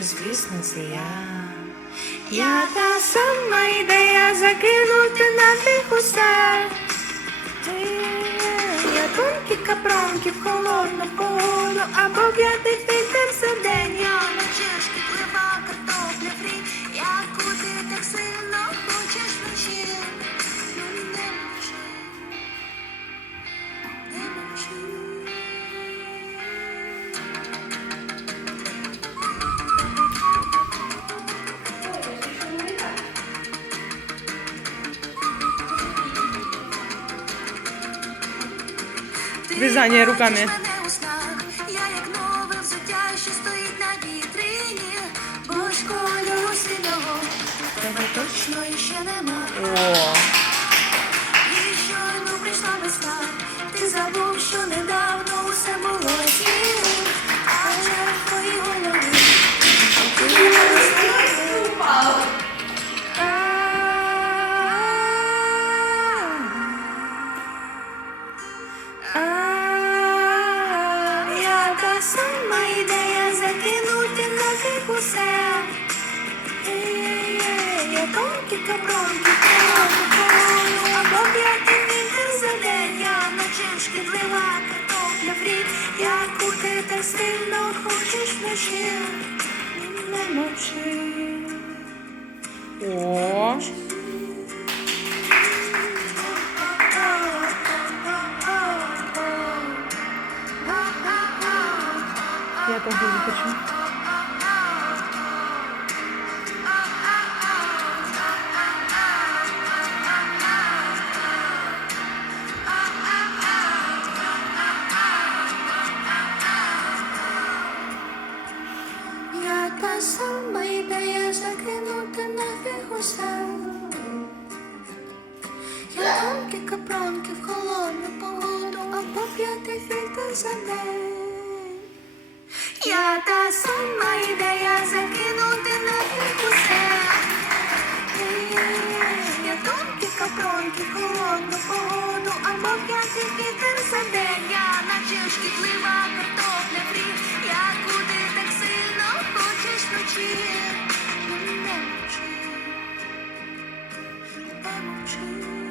Звісно, це я. Я та сама ідея закинути на тих усе. Я тонкі капронки в холодну погоду, або п'ятий іще руками. О, ти забув, що не усе закинути на тих усе. Я тонкі колону, або п'ятий вітер за день. Я наче шкідлива картопля фрі, яку ти так сильно хочеш вночі. Не мовчи. Я теж дуже сама ідея закинути нафіг усе. Я тонкі капронки в холодну погоду, або п'ятий фільтр за день. Я та сама ідея закинути нафіг усе. Я тонкі капронки в холодну погоду, або п'ятий фільтр за день. Я наче шкідлива 抓不住